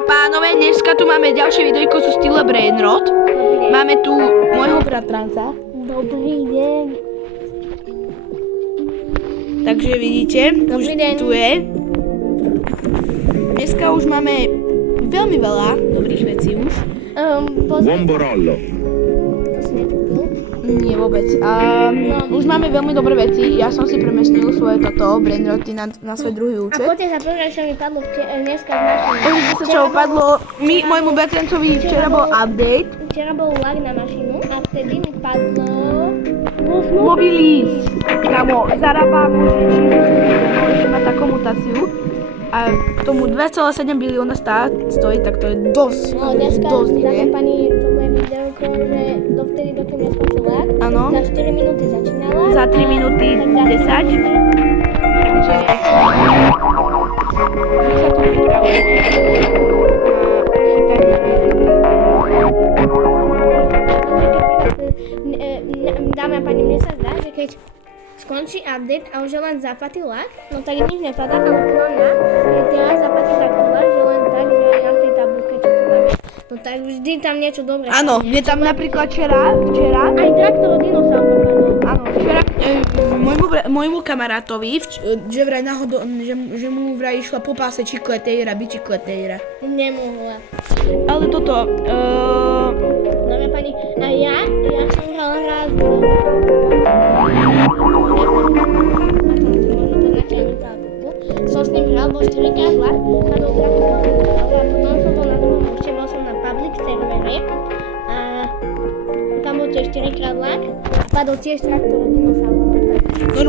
a pánové, dneska tu máme ďalšie videjko zo štýle Brainrot. Máme tu môjho bratranca. Dobrý deň. Takže vidíte, už tu je. Dneska už máme veľmi veľa dobrých vecí už. Bomborollo. To si nekúpil? Nie vôbec. Už máme veľmi dobré veci. Ja som si premestnil svoje toto Brainroty na svoj druhý A účet. poďte sa pozrieť, čo mi padlo dneska z mašiny. Pozrite sa, čo padlo. Môjmu bratrancovi včera bol update. Včera bol lag na mašinu a vtedy mi padlo... Mobilis. Kamo, zarába ešte má takú mutáciu. A k tomu 2,7 bilióna stojí, tak to je dosť. No dneska, dosť, dáme nie? pani, to bude videoko, že dovtedy, dokým neskončil lag. Áno. Za 4 minúty začínala. Za 3 minúty 10. Takže... My sa tu Dáme a pani, mne sa zdá, že keď skončí update a už je len zapatý lag, no tak nič nepadá, ale podľa mňa je teraz zapatý taký lag, že len tak, že na tej tabulke, čo to tam je. No tak vždy tam niečo dobré. Áno, mne tam napríklad včera... Aj traktor dinosaur dopadol. Áno, včera môjmu kamarátovi, že vraj náhodou, že mu vraj išla po páse čikletéra, bičikletéra. Nemohla. Ale toto, Dáme pani, a ja som hral raz som s ním hral, bol 4-krát lag, padol traktor dinosaur a potom som bol na druhom účte, bol som na public servere a tam bol tiež 4-krát lag a padol tiež traktor dinosaur.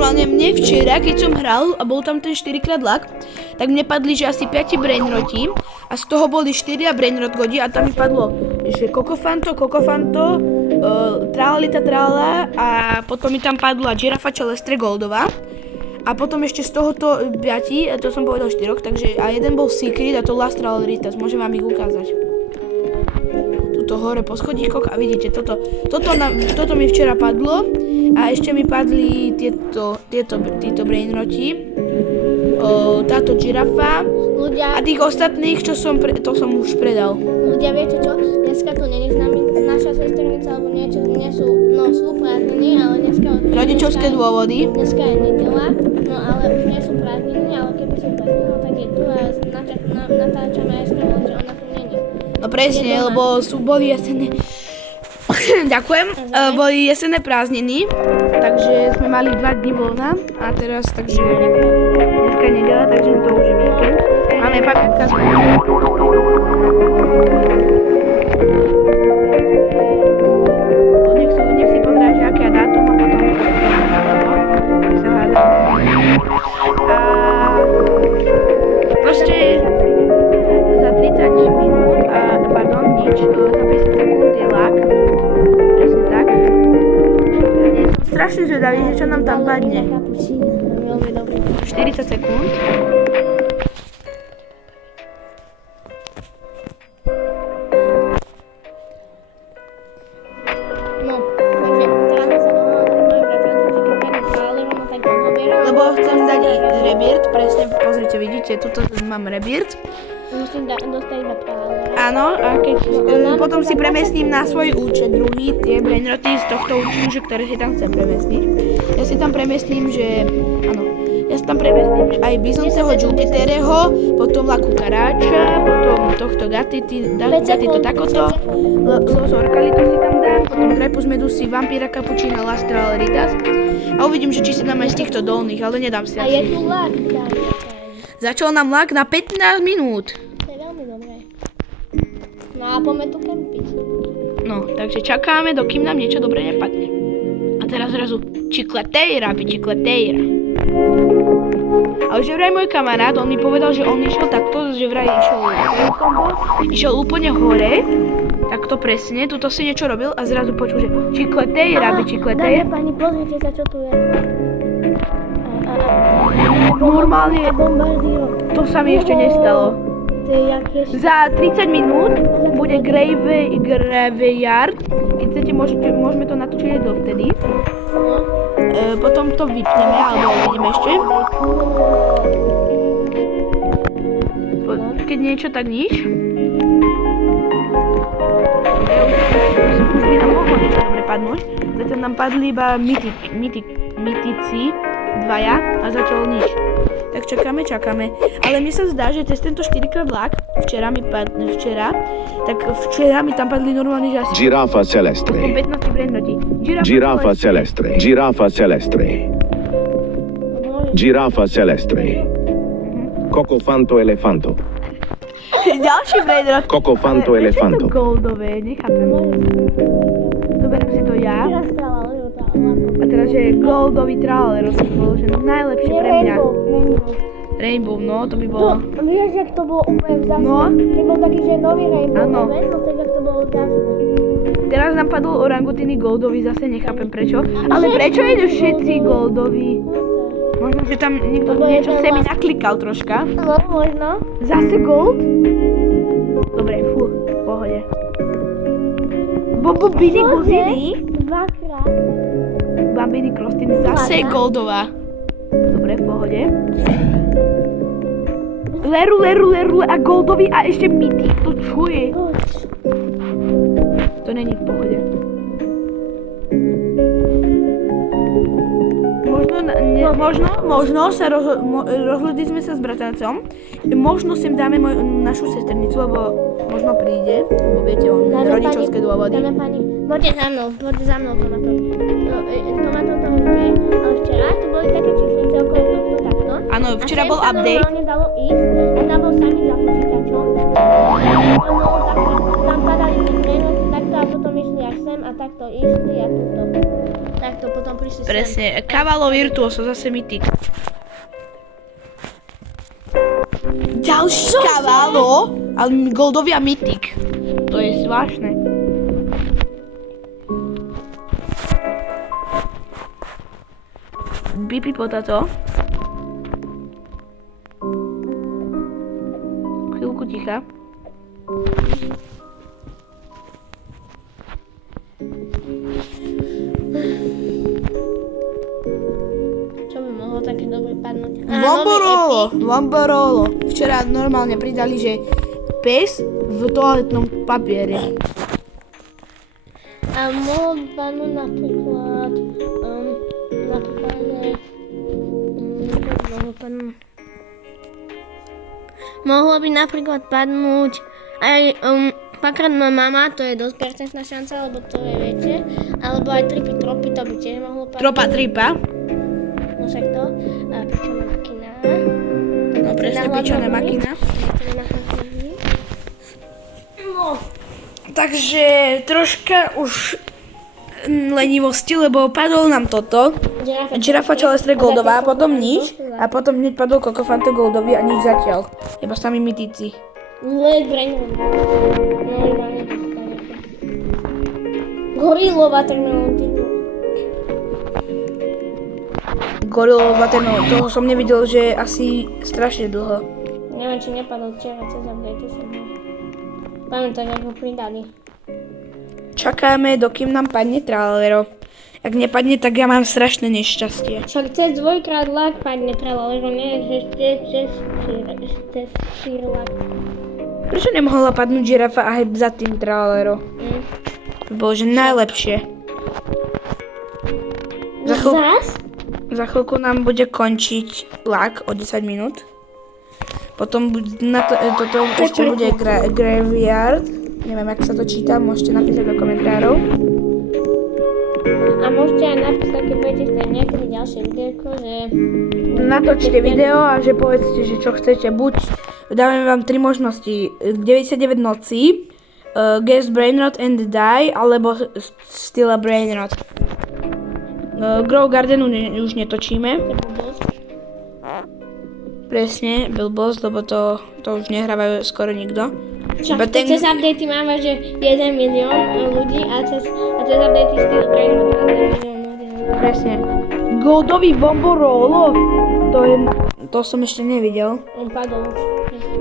normálne mne včera, keď som hral a bol tam ten 4x lag, tak mne padli, že asi 5 brainroti a z toho boli 4 brainrot godi a tam mi padlo, že kokofanto, tralalita tralala a potom mi tam padla žirafa čelestre goldová. A potom ešte z tohoto 5, to som povedal 4, takže a jeden bol secret a to last tralalitas, môžem vám ich ukázať. Tuto hore po schodíkoch a vidíte, toto mi včera padlo a ešte mi padli títo brainroti, táto žirafa a tých ostatných, to som už predal. Ľudia, viete čo? Dneska tu není s nami naša sesternica, alebo niečo, nie sú prázdniny, ale dneska... Rodičovské dôvody. Dneska je nedeľa, no ale už nie sú prázdniny, ale keby sú prázdniny, no tak je tu a natáčame aj s ňou, že ona tu není. No presne, lebo boli jesenné... Ďakujem. Boli jesenné prázdniny, takže sme mali 2 dní voľna a teraz, takže dneska je nedeľa, takže to už je víkend. Máme pamätka z Nech si pozráš, aký je dátum a potom sa hádá. Proste za 30 minút, nič, za 50 sekúnd je lag. Presne tak. Som strašne zvedavý, že čo nám tam padne. 40 sekúnd. No, takže teraz sa dohodla ten môj bratranec, že keď padne kráľom, no tak on oberá. Lebo chcem dať rebirth, presne, pozrite, vidíte, tuto mám rebirth. Musím dostať iba kráľom. Áno, a keď potom si premiestním na svoj účet druhý, tie brainroty z tohto účtu, ktoré si tam chcem premiestniť. Ja si tam premiestním, že, áno, aj Bizonceho Jupitereho, potom La Cucaracha, potom tohto Gatito takoto, Los Orcalito si tam dám, potom Grapus Medusi, Vampíra Capuchina, Lastral Ritas a uvidím, že či si dám aj z týchto dolných, ale nedám si A je asi. tu lag, Začal nám lag na 15 minút. to je veľmi dobré. No a poďme tu kempiť. No, takže čakáme, dokým nám niečo dobre nepadne. A teraz zrazu čikletéra. Ale že vraj môj kamarát, on mi povedal, že on išiel takto, že vraj išiel úplne hore, takto presne, tuto si niečo robil a zrazu počul, že čikletéra. Dáme pani, pozrite sa, čo tu je. Normálne, Bombardiro. to sa mi ešte nestalo. To je jak ešte. Za 30 minút bude Graveyard, keď chcete, môžeme to natočiť aj dovtedy. Potom to vypneme, alebo uvidíme ešte. Keď niečo, tak nič. padnúť. Zatiaľ nám padli iba mytici, dvaja a zatiaľ nič. Tak čakáme. Ale mne sa zdá, že cez tento 4x vlak, včera mi tam padli normálne, že asi Girafa celestre. 15 brainroti. Girafa celestre. Girafa celestre. Girafa celestre. Cocofanto elefanto. Ďalší brainrot. Cocofanto Prečo je elefanto. to goldové? Nechápem. Zoberiem si to ja. A teraz, že goldový trailer, to by bolo, že najlepšie pre mňa. Rainbow, no, to by bolo. Vieš, jak to bolo úplne vzácne? No. Keď bol taký, že nový Rainbow, Áno. no tak jak to bolo vzácne. Teraz nám padol orangutiny goldový, zase nechápem prečo. Ale prečo idú všetci goldoví? Možno, že tam niekto niečo semi naklikal troška. No, možno. Zase gold? Dobre, fú, v pohode. Bobiny guziny? Dvakrát. Bambiny krostiny, zase goldová. Dobre, v pohode. Leru a goldový a ešte mytik, to čo je? To není v pohode. Možno sa rozhodli sme sa s bratrancom. Možno sem dáme našu sesternicu, lebo možno príde, lebo viete, on rodičovské dôvody. Dáme pani, poďte za mnou, Tomato. Tomato to vie, ale včera tu boli také číslice okolo toho takto. Áno, včera bol update. A sem sa dalo ísť, ona bol sami za počítačom. Tam padali brainroty takto a potom išli až sem a takto išli a tuto. Takto potom prišli sem. Presne, Cavallo Virtuoso, zase mytik. Ďalší Cavallo, ale goldový a mytik. To je zvláštne. Bipi potato. Chvíľku ticha. Čo by mohlo také dobre padnúť? Vomborolo. Včera normálne pridali, že pes v toaletnom papieri. A mohol padnúť napríklad, mohlo by napríklad padnúť aj dvakrát moja mama, to je dosť percentná šanca, lebo to je viete, alebo aj tripy tropy, to by tiež mohlo padnúť. Tropa tripa. No však to. A pičená makina. No presne, pičená makina. No. Takže troška už lenivosti, lebo padol nám toto. Girafa Celestre goldová, potom nič. A potom hneď padol Cocofanto goldový a nič zatiaľ. Iba sami mytici. Let brain. No iba nedostane. Gorilova terminológia. Gorillov Watermelon, toho som nevidel, že asi strašne dlho. Neviem, či nepadol včera cez update sa mnou. Pamätaj, jak ho pridali. Čakáme, dokým nám padne tralero. Ak nepadne, tak ja mám strašné nešťastie. Však cez dvojkrát lak padne tralero, nie že cez šírlak. Prečo nemohla padnúť žirafa aj za tým tralero? To bolo, že najlepšie. Za chvíľku nám bude končiť lak o 10 minút. Potom toto ešte bude graveyard. Neviem, jak sa to číta, môžete napísať do komentárov. A môžete aj napísať, keď budete chcieť nejaké ďalšie videjko, že... Natočte video a že povedzte, že čo chcete. Buď dáme vám 3 možnosti. 99 nocí, Guess Brainrot and Die, alebo Steal a Brainrot. Grow Gardenu už netočíme. Presne, blbosť, lebo to už nehrávajú skoro nikto. Však cez updaty máme, že 1 milión ľudí a cez updaty Steal a Brainrot máme 1 milión ľudí. Presne. Goldový Bomborolo, to som ešte nevidel. On padol už.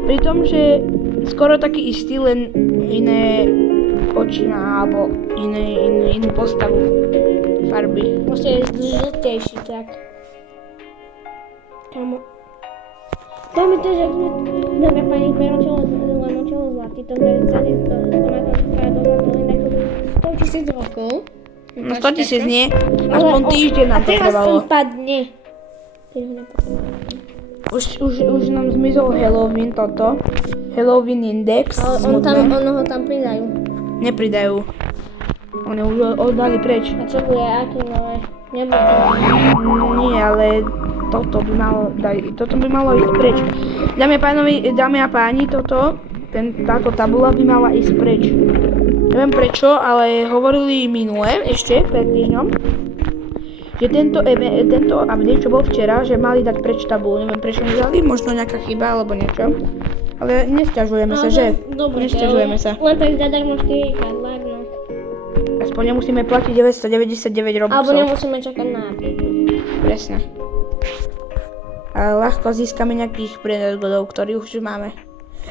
Pri tom, že skoro taký istý, len iné oči má, alebo inú postavu farby. Musíte ísť žltejší, tak. Kamo. Dáme to, že dobre pani lemončelo zlatý, to je celý to má to vyzerá do zlatého, len takú 100 000 rokov. No 100 000 nie, aspoň týždeň nám to A teraz trvalo. on padne. Už nám zmizol Halloween toto. Halloween index. Ale ono ho tam pridajú. Nepridajú. Oni už oddali preč. A čo bude, aký nové? Nebude. Nie, ale toto by malo ísť preč. Dámy a páni, táto tabula by mala ísť preč. Neviem prečo, ale hovorili minule, ešte pred týždňom, že tento update, čo bol včera, že mali dať preč tabulu. Neviem prečo nedali, možno nejaká chyba alebo niečo. Ale nesťažujeme sa, že? Dobre, Nesťažujeme sa. len tak zadarmo 4 kadlák, no. Aspoň nemusíme platiť 999 robuxov. Alebo nemusíme čakať na update. Presne. A ľahko získame nejakých predgodov, ktorých už máme.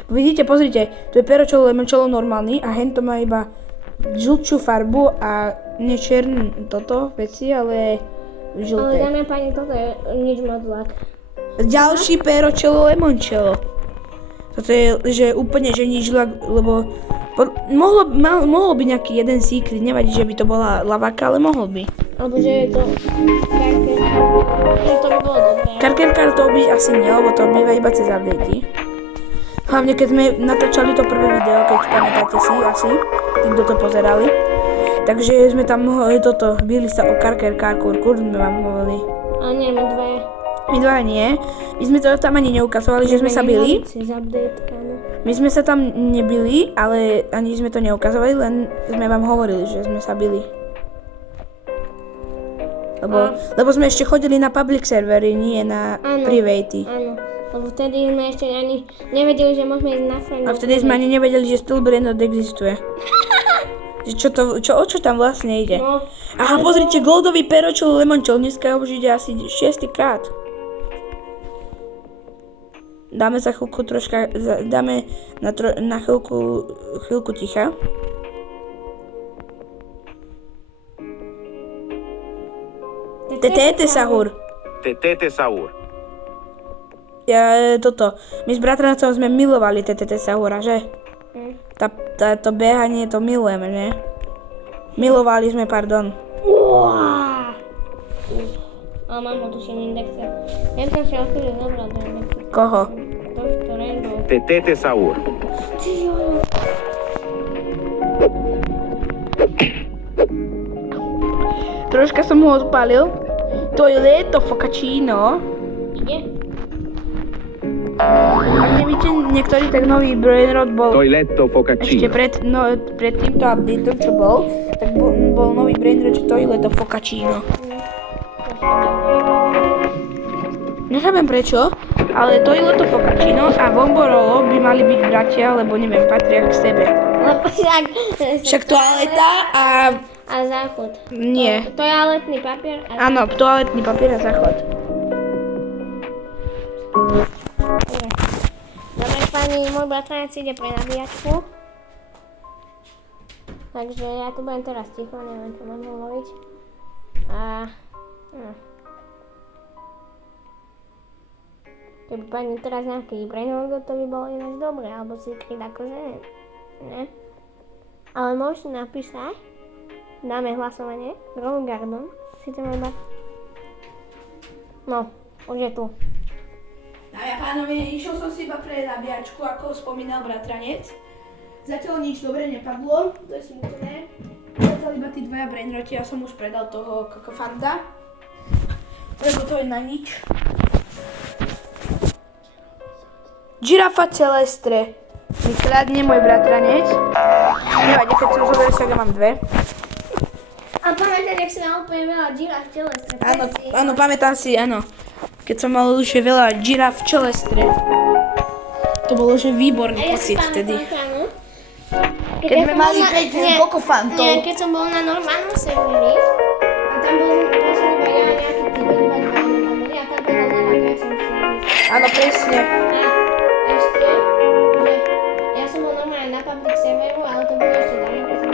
Vidíte, pozrite, tu je peročelo, lemončelo normálny a hento má iba žlčiu farbu a nie čierny toto veci, ale Ale žlté. dáme pani, toto je nič moc zlak. Ďalší peročelo, lemončelo. Toto je, že úplne, že nič zlak, lebo mohol by nejaký jeden secret, nevadí, že by to bola lavaka, ale mohol by. Alebo že je to karker. Že to by bolo dobré. Karkerkár to by asi nie, lebo to býva iba cez updatey. Hlavne keď sme natáčali to prvé video, keď pamätáte si asi, tí, kto to pozerali. Takže sme tam bili sa o karkerkár, kurkur, sme vám hovorili. Ale nie, my dve. My dva nie, my sme to tam ani neukazovali, že sme sa bili. Cez update, áno. My sme sa tam nebili, ale ani sme to neukazovali, len sme vám hovorili, že sme sa bili. Lebo sme ešte chodili na public servery, nie na private. Áno, lebo vtedy sme ešte ani nevedeli, že môžeme ísť na friend. A vtedy sme ani nevedeli, že Still Branded existuje. Že o čo tam vlastne ide? No, Aha, pozrite, goldový peročel, lemončel, dneska už ide asi 6. krát. Dáme za chvíľku dáme na chvíľku ticha. Tetete sahur. Tetete Saur. My s bratrancom sme milovali tetete sahura, že? To behanie, to milujeme, ne? Milovali sme, pardon. Ale mám ho tuším indexe. Ja som si odkryl dobrá do indexu. Koho? To Rainbow. Tetete Saur. Ty jo. Troška som ho odpálil. Toiletto focacino. Ide? Ak nevíte, niektorý tak nový Brainrot bol Toiletto ešte Focacino. pred týmto updateom, čo bol, tak bol nový Brainrot, že Toiletto focacino. Nechápem prečo, ale Toiletto focacino a Vomborolo by mali byť bratia, lebo neviem, patria k sebe. Lebo Však toaleta a... A záchod. Nie. Toaletný papier a Áno, toaletný papier a záchod. Dobre, pani, môj bratranec ide pre nabíjačku. Takže ja tu budem teraz ticho, neviem, čo mám hovoriť. Keby pani teraz nejaký brainrot, to by bolo ináč dobré, alebo si kryť akože, ne? Ale môžete napísať, dáme hlasovanie, Roll Garden, si to iba. No, už je tu. Dámy a pánovi, išiel som si iba pre nabíjačku, ako spomínal bratranec. Zatiaľ nič dobre nepadlo, to je smutné. Zatiaľ iba tí dvaja brainroti, ja som už predal toho Kokofanta. Lebo to je na nič. Žirafa Celestre mi kradne môj bratranec. Nevadí, keď som zoberiem, však ja mám dve. A pamätáš, jak si mal úplne veľa žiraf v telestre? Áno, pamätám si, áno. Keď som mal už veľa žiraf v Celestre. To bolo, že výborný pocit vtedy. Keď sme mali 5 Kokofantov. Nie, keď som bol na normálnom serveri, a tam bol som iba ja nejaký typ, iba dva normálne, a tam bolo na ja som si. Áno, presne. A ešte, že ja som bol normálne na public serveru, ale to bolo ešte tam, keď som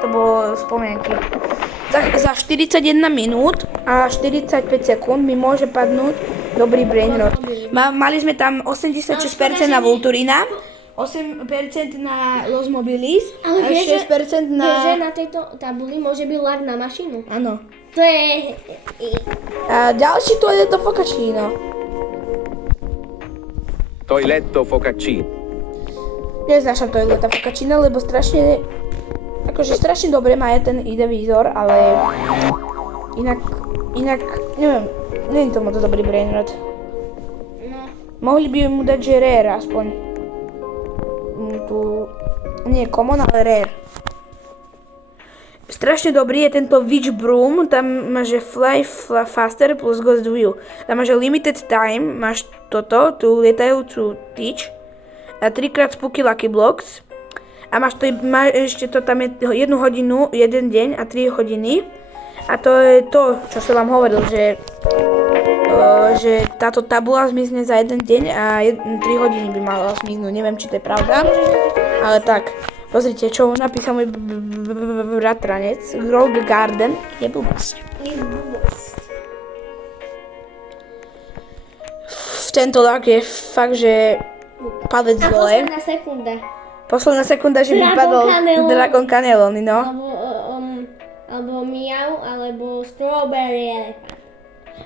To bolo spomienky. Za 41 minút a 45 sekúnd mi môže padnúť dobrý brainrot. Mali sme tam 86% na Vulturina 8% na Los Mobilis Ale a vieš, 6% Vieš, že na... na tejto tabuli môže byť lak na mašinu. Áno. To je... A ďalší to je to focacino. Toiletto focaccino. Neznášam to tá focacina, lebo strašne... Akože strašne dobre má aj ten videovízor, ale... Inak, neviem, nie je to moc dobrý brainrot. No. Mohli by mu dať, že rare aspoň. Nie common, ale rare. Strašne dobrý je tento Witch Broom, tam máš, že fly faster plus ghost view. Tam máš, že limited time, máš toto, tú lietajúcu tyč a 3x spooky lucky blocks. A máš ešte to tam je 1 hodinu, 1 deň a 3 hodiny. A to je to, čo som vám hovoril, že táto tabula zmizne za 1 deň a 3 hodiny by mala zmiznúť. Neviem, či to je pravda, ale tak. Pozrite, čo napísal môj bratranec. Rogue Garden je blbosť. Tento lag je fakt, že palec A dole. posledná sekunda. Posledná sekunda, že Dragon vypadol Cannelloni. Dragon Cannelloni, no. Alebo Miau, alebo Strawberry Elephant.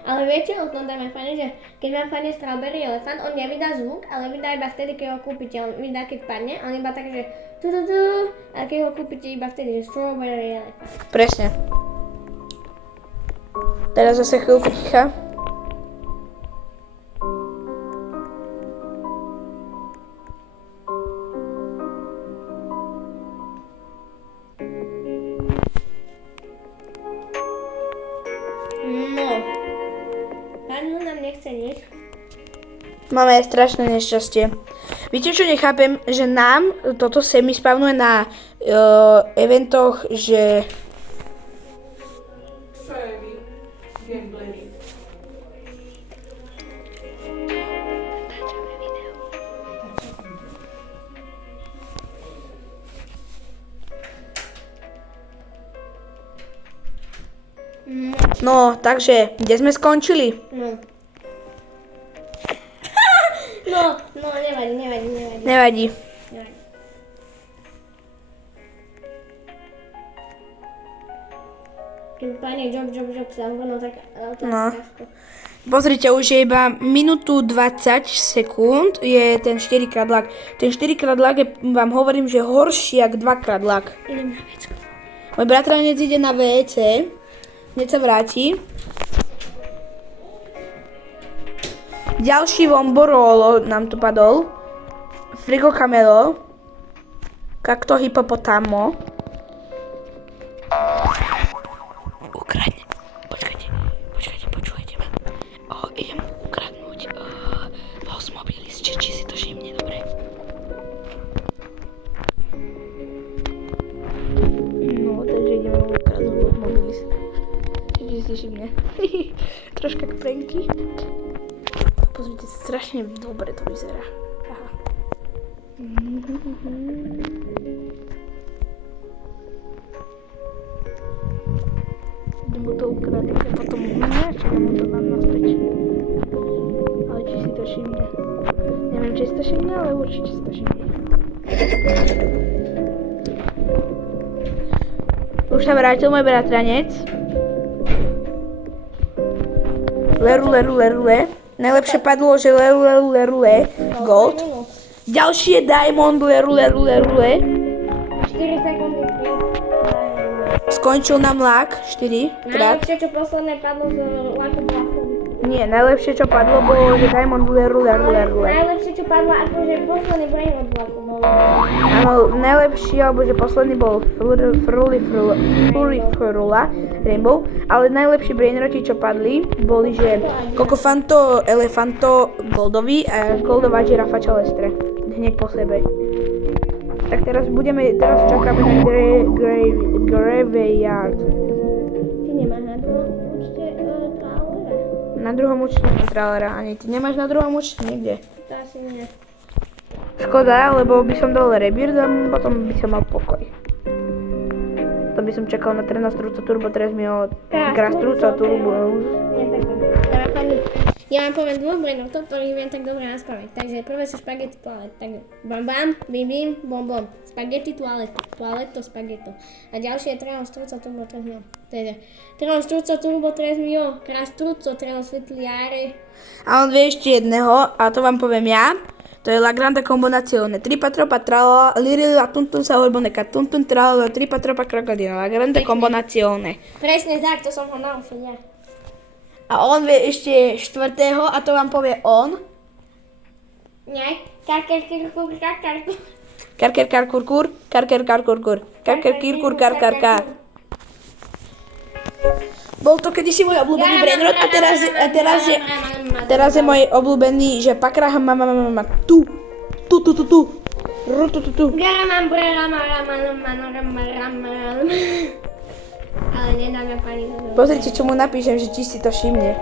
Ale viete, o tom dáme fajne, že keď mám fajne Strawberry Elephant, on nevydá zvuk, ale vydá iba vtedy, keď ho kúpite. On vydá, keď padne, on iba tak, že tu, a keď ho kúpite iba vtedy, že Strawberry Elephant. Presne. Teraz zase chvíľku ticha. No. Padnú nám nechce nič. Máme strašné nešťastie. Viete, čo nechápem? Že nám toto semi spavnuje na eventoch, že... No, takže, kde sme skončili? No. No, nevadí. Nevadí. Nevadí. Keď pani job, no tak to No. je ťažko. Pozrite, už je iba minútu 20 sekúnd, je ten 4x lag. Ten 4x lag je, vám hovorím, že horší jak 2x lag. Idem na vecko. Môj bratranec ide na WC, hneď sa vráti. Ďalší Vomborolo nám tu padol. Frigo Camelo. Kakto Hippopotamo. Ukradne. Počkajte, počúvajte ma. Idem ukradnúť Los Mobilis, či si to všimne, dobre? No, takže ideme ukradnúť Los Mobilis. Či si to všimne. Troška k pranky. Pozrite, strašne dobre to vyzerá. Aha. Idem mu to ukradnúť a potom čakám mu to dám naspäť. Ale či si to všimne. Neviem, či si to všimne, ale určite si to všimne. Už sa vrátil môj bratranec. Lerule. Najlepšie padlo, že lerule gold. Ďalší je diamond lerule. 4 sekundy. Skončil nám lag 4 krát. Najlepšie, čo posledné padlo z laku blastu. Nie, najlepšie čo padlo bolo, že diamond lerule. Najlepšie, čo padlo, akože posledný brain od vlaku bol. Áno, najlepší, alebo že posledný bol Frulifrula Rainbow, ale najlepší brainroti, čo padli, boli, že Cocofanto Elefanto Goldový a Goldová žirafa Celestre. Hneď po sebe. Tak teraz čakáme na Graveyard. Ty nemáš na druhom účte trálera? Na druhom účte trálera, ani ty nemáš na druhom účte nikde. To asi nie. Škoda, lebo by som dal rebird a potom by som mal pokoj. To by som čakal na Trenastruco Turbo, teraz mi o Grastruco Turbo. Nie, tak. Dáme pani Ja vám poviem dvoch brandov, ktorých viem tak dobre naspávať. Takže prvé sú špagety toalet. Takže bam bam, bim bim, bom bom. Spagety toaleto, toaleto, spageto. A ďalšie je Trello Struzzo Turbo 3 mio. Takže Trello Struzzo Turbo 3 mio, Krastruzzo, Trello Svetliare. A on vie ešte jedného, a to vám poviem ja. To je La Grande Combinazione. Tripa troppa tralala, lirila tuntun sa horboneca, tuntun tralala, tripa troppa crocodila. La Grande Combinazione. Presne tak, to som ho naučil ja. A on vie ešte štvrtého, a to vám povie on. Nie? Karkerkirkur, karkarkur. Karker karkurkur, karker karkurkur, karker kirkur karkarka. Bol to kedysi môj obľúbený brainrot a teraz je môj obľúbený, že pakraha mama tu. Rutututu. Garamam, brarama, rama. Ale nedáme pani to. Pozrite, čo mu napíšem, že či si to všimne.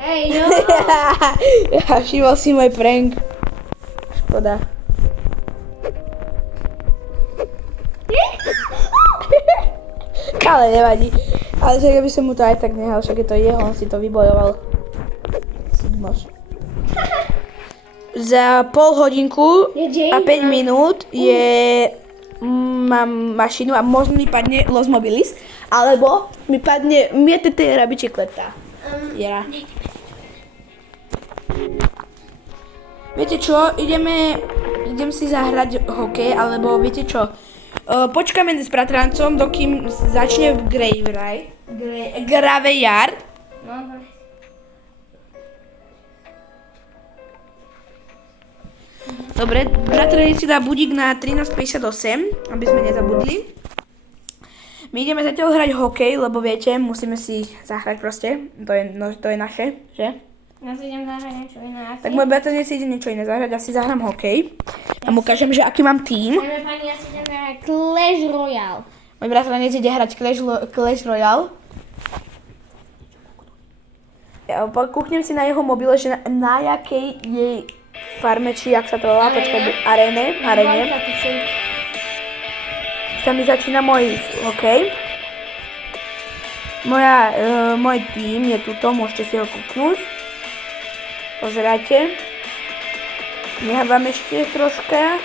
Hej, jo. Ja všimol si môj prank. Škoda. Ale nevadí. Ale však by som mu to aj tak nehal, však je to jeho, on si to vybojoval. Sigmoš. Za pol hodinku a 5 minút mám mašinu a možno mi padne Los Mobilis, alebo mi padne Mietete Rabičikleta. Jera. Viete čo, idem si zahrať hokej, alebo viete čo, počkáme s bratrancom, dokým začne Graveyard. No, Dobre, bratranec si dá budík na 13:58, aby sme nezabudli. My ideme zatiaľ hrať hokej, lebo viete, musíme si zahrať proste, to je naše, že? ja si idem zahrať niečo iné asi. Tak môj bratranec si ide niečo iné zahrať, ja si zahrám hokej a mu ukážem, že aký mám tím. Dáme pani, ja si idem zahrať Clash Royale. Môj bratranec ide hrať Clash Royale. Ja kúknem si na jeho mobile, že na jakej jej farme, či jak sa to volá, počkaj, aréne. Sa mi začína môj hokej. Môj tím je tuto, môžete si ho kúknúť. Pozerajte. Nechávam ešte troška.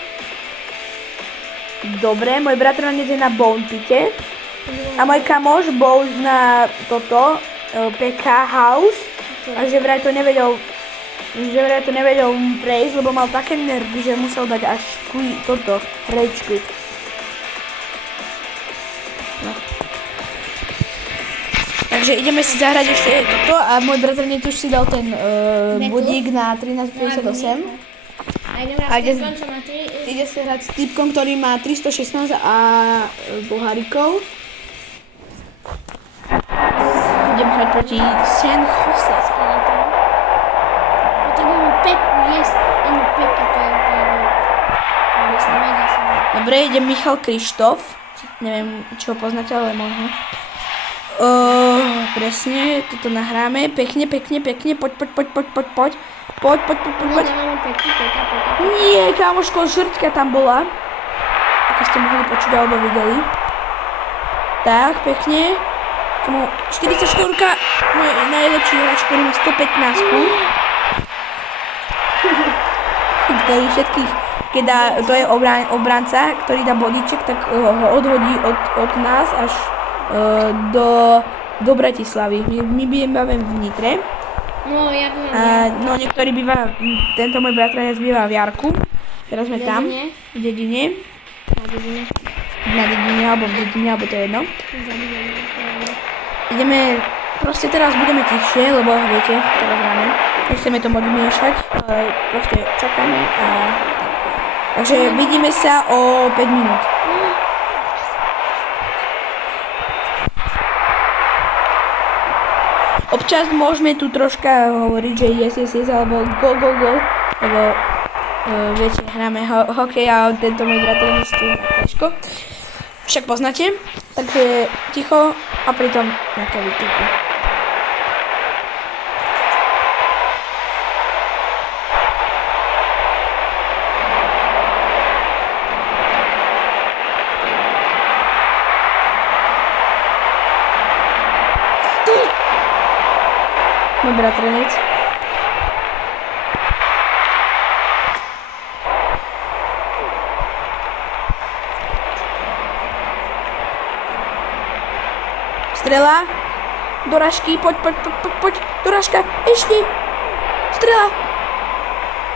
Dobre, môj bratranec je na Bone Pite. A môj kamoš bol na toto, PK House. A že vraj to nevedel prejsť, lebo mal také nervy, že musel dať až toto, rage quit. No. Takže ideme si zahrať ešte toto a môj bratranec už si dal ten budík na 13:58. A ide sa hrať s typkom, ktorý má 316 a Bulharikov. Idem hrať proti San Jose. Potrebujeme peku jesť. Áno, peka, to je úplne dobre, ide Michal Krištof. Neviem, či ho poznáte, ale možno. Presne, toto nahráme. Pekne, poď. Nie, kámoško, žrtka tam bola. Ako ste mohli počuť alebo videli. Tak, pekne. 44-ka, môj najlepší hráč, ktorý má 115. Ktorý všetkých, keď to je obranca, ktorý dá bodíček, tak ho odhodí od nás až do Bratislavy. My bývame v Nitre. No, ja bývam niektorý býva, tento môj bratranec býva v Jarku. Teraz sme tam, v dedine. Na dedine, alebo v dedine, alebo to je jedno. Proste teraz budeme tichšie, lebo viete, teraz hráme. Nechceme to moc miešať, ale proste čakáme a... Takže vidíme sa o 5 minút. Občas môžeme tu troška hovoriť, že yes, alebo go, lebo viete, hráme hokej a tento môj bratranec tu hrá Kleško. Však poznáte, takže ticho a pritom nejaká vytýka. Môj bratranec. Strela. Doražky, poď. Doražka, ešte. Strela.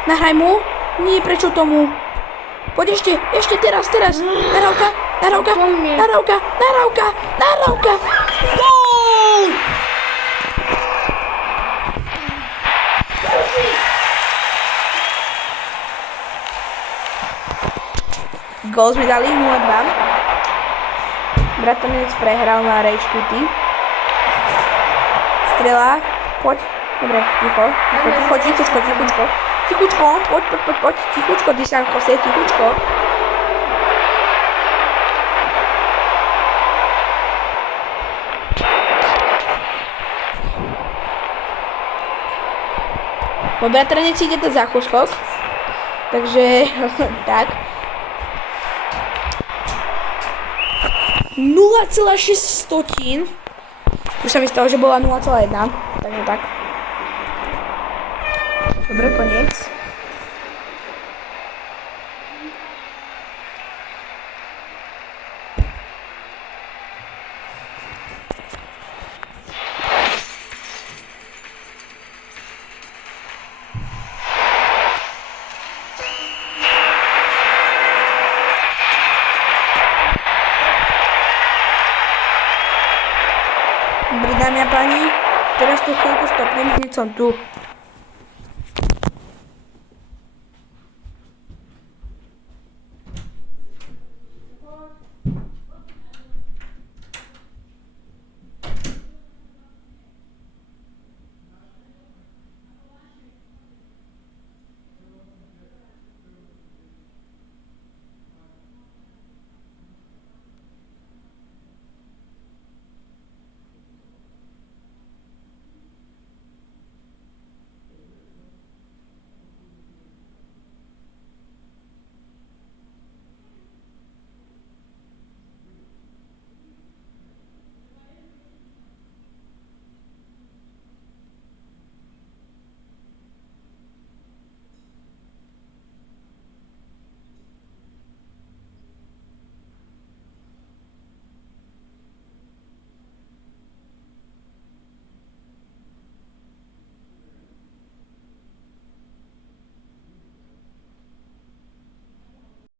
Nahraj mu. Nie, prečo tomu? Poď ešte teraz. Nahrávka. Gól! Gól sme dali 0-2. Bratranec prehral na Rage Quity. Strela, poď. Dobre, ticho. Tichučko, poď. Tichučko, Disan Jose, tichučko. Môj bratranec ide do zákuskok. Takže, tak. 0,6. Už sa mi stalo, že bola 0,1. Takže tak. Dobre, koniec. Dobre, dámy a páni, teraz tu chvíľku stopnem, hneď som tu.